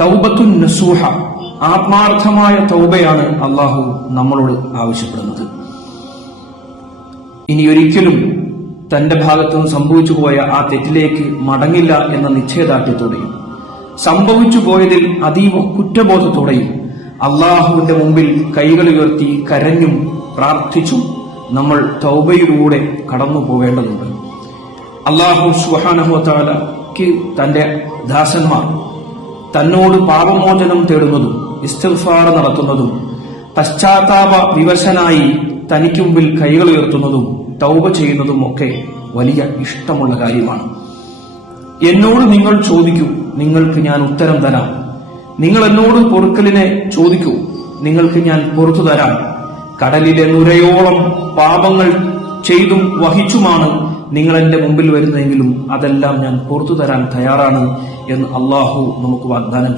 തൗബത്തുൻ നസൂഹ, ആത്മാർത്ഥമായ തൗബയാണ് അള്ളാഹു നമ്മളോട് ആവശ്യപ്പെടുന്നത്. ഇനി ഒരിക്കലും തന്റെ ഭാഗത്തുനിന്ന് സംഭവിച്ചു പോയ ആ തെറ്റിലേക്ക് മടങ്ങില്ല എന്ന നിശ്ചയദാർഢ്യത്തോടെയും സംഭവിച്ചു പോയതിൽ അതീവ കുറ്റബോധത്തോടെയും അള്ളാഹുവിന്റെ മുമ്പിൽ കൈകളുയർത്തി കരഞ്ഞും പ്രാർത്ഥിച്ചും നമ്മൾ തൗബയിലൂടെ കടന്നു പോവേണ്ടതുണ്ട്. അള്ളാഹു സുബ്ഹാനഹു വ തആലയ്ക്ക് തന്റെ ദാസന്മാർ തന്നോട് പാപമോചനം തേടുന്നതും ഇസ്തിഗ്ഫാർ നടത്തുന്നതും പശ്ചാത്താപ വിവശനായി തനിക്ക് മുമ്പിൽ കൈകൾ ഉയർത്തുന്നതും തൗബ ചെയ്യുന്നതും ഒക്കെ വലിയ ഇഷ്ടമുള്ള കാര്യമാണ്. എന്നോട് നിങ്ങൾ ചോദിക്കൂ, നിങ്ങൾക്ക് ഞാൻ ഉത്തരം തരാം. നിങ്ങൾ എന്നോട് പൊറുക്കലിനെ ചോദിക്കൂ, നിങ്ങൾക്ക് ഞാൻ പുറത്തു തരാം. കടലിലെ നുരയോളം പാപങ്ങൾ ചെയ്തും വഹിച്ചുമാണ് നിങ്ങൾ എന്റെ മുമ്പിൽ വരുന്നതെങ്കിലും അതെല്ലാം ഞാൻ പുറത്തു തരാൻ തയ്യാറാണ് എന്ന് അള്ളാഹു നമുക്ക് വാഗ്ദാനം